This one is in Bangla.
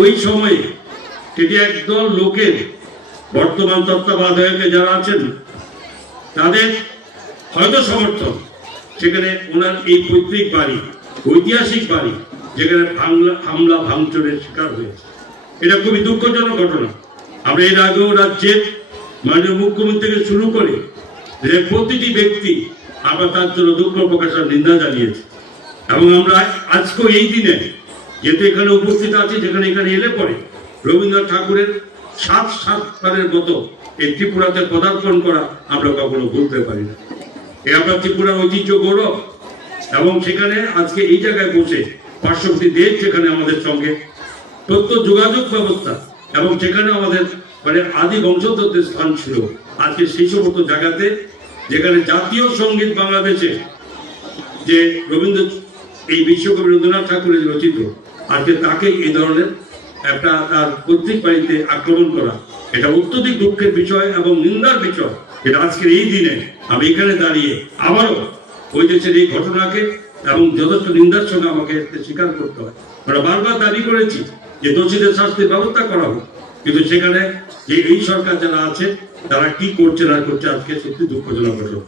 ওই সময়ে সেটি একদল লোকের বর্তমান তত্ত্বাবধায়কে যারা আছেন, তাদের হয়তো সমর্থন। সেখানে ওনার এই পৈতৃক বাড়ি, ঐতিহাসিক বাড়ি, যেখানে হামলা হামলা, ভাঙচুরের শিকার হয়েছে। এটা খুবই দুঃখজনক ঘটনা। আমরা এর আগেও রাজ্যের মাননীয় মুখ্যমন্ত্রী থেকে শুরু করে প্রতিটি ব্যক্তি আমরা তার জন্য দুঃখ প্রকাশের নিন্দা জানিয়েছি। এবং আমরা আজকেও এই দিনে যেহেতু এখানে উপস্থিত আছে, যেখানে এখানে এলে পরে রবীন্দ্রনাথ ঠাকুরের সাত সাতবারের মতো এই ত্রিপুরাতে পদার্পণ করা আমরা কখনো ভুলতে পারি না। এ আমরা ত্রিপুরার ঐতিহ্য গৌরব এবং সেখানে আজকে এই জায়গায় বসে পার্শ্ববর্তী দেশ সেখানে আমাদের সঙ্গে তথ্য যোগাযোগ ব্যবস্থা এবং সেখানে আমাদের মানে আদি বংশোদ্ভূতের স্থান ছিল। আজকে সেই সমস্ত জায়গাতে যেখানে জাতীয় সংগীত বাংলাদেশে যে রবীন্দ্র এই বিশ্বকবি রবীন্দ্রনাথ ঠাকুরের রচিত আজকে তাকে এই ধরনের একটা তার পৈতৃক বাড়িতে আক্রমণ করা, এটা অত্যধিক দুঃখের বিষয় এবং নিন্দার বিষয়, এটা আজকের এই দিনে আমি এখানে দাঁড়িয়ে আবারও ওই দেশের এই ঘটনাকে এবং যথেষ্ট নিন্দার সঙ্গে আমাকে স্বীকার করতে হয়। আমরা বারবার দাবি করেছি যে দোষীদের শাস্তির ব্যবস্থা করা হোক, কিন্তু সেখানে যে এই সরকার যারা আছে, তারা কি করছে না করছে আজকে সত্যি দুঃখজনক ঘটনা।